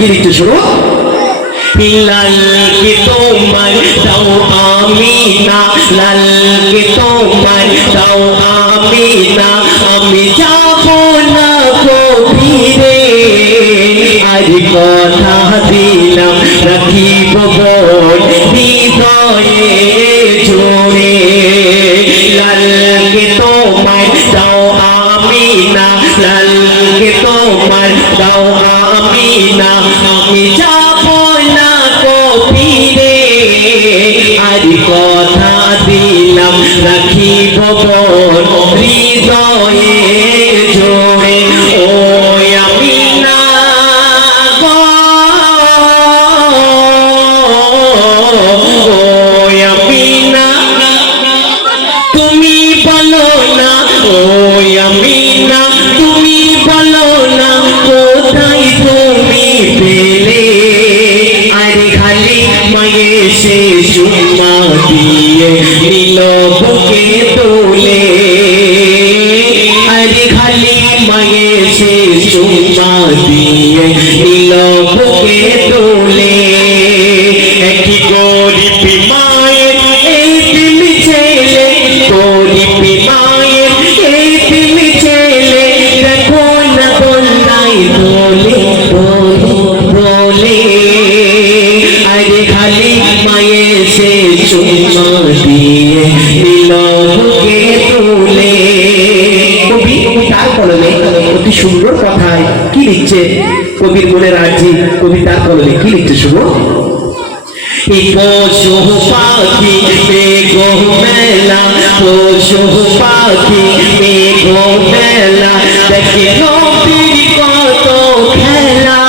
কি লিখতে শুনো লালকে তোমার দাও আমিনা লালকে তোমার দাও আমিনা আমি যাব না কবিরে আর কথা দিলাম রাখিব বোন হৃদয়ে জোরে লালকে তোমার দাও আমিনা লালকে তোমার দাও আমিনা আমি যাব না কবিরে আর কথা দিলাম রাখিব বোন হৃদয়ে জোরে ও আমিনা গো ও আমিনা তুমি বলো না ও আমিনা তুমি বলো না কোথায় তুমি পেলে আরে খালি মায়ে সে চুম্মা দিয়ে নিল বুকে তোলে আরে খালি মায়ে সে চুম্মা দিয়ে নিল বুকে তোলে একই গরিব মায়ের এই দিল ছেলে গরিব মায়ের এই দিল ছেলে দেখো না বন্যাই বলে বলে বলে আরে খালি মায়ের সে চুম্মা দিয়ে নিল বুকে তোলে কবি তার কলমে অতি সুন্দর কথায় কি লিখছে কবির মনের আর্জি কবি তার কলমে কি লিখছে শুনো পশু পাখি মেঘ মেলা পশু পাখি মেঘ মেলা দেখে নবীর কত খেলা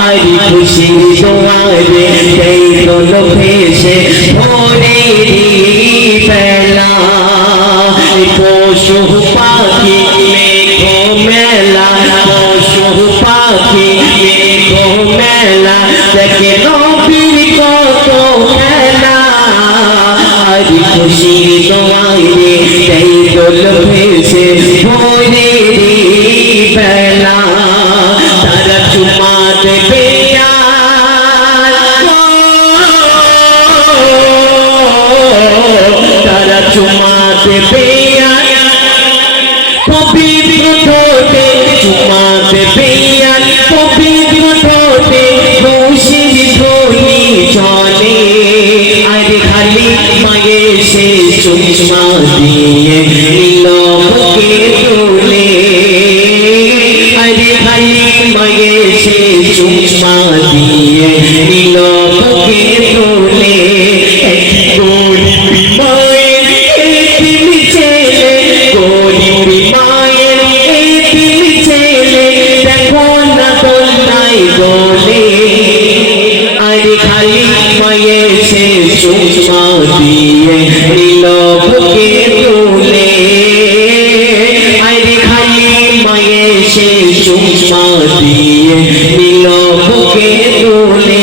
আর খুশি জোয়ারে সেই দোল ভেসে ভোরের বেলা পশু পাখি মেঘ মেলা পশু পাখি মেঘ মেলা দেখে নবীর কত খেলা আর খুশি জোয়ারে সেই দোল ভেসে ভোরের বেলা তারা চুমা দেবে তারা চুমা দেবে পবিত্র ঠোঁটে চুমা দেবে পবিত্র ঠোঁটে খুশির ধ্বনি চলে আর খালি মায়ে সে চুমা দিয়ে নিল বুকে তোলে আরে খালি মায়ে সে চুমা দিয়ে নিল বুকে তোলে একই গরিব মায়ের এই দিল ছেলে গরিব মায়ের এই দিল ছেলে দেখো না বন্যাই বলে আরে খালি মায়ে সে চুমা দিয়ে নিল বুকে তোলে আরে খালি মায়ে সে চুমা দিয়ে নিল বুকে তোলে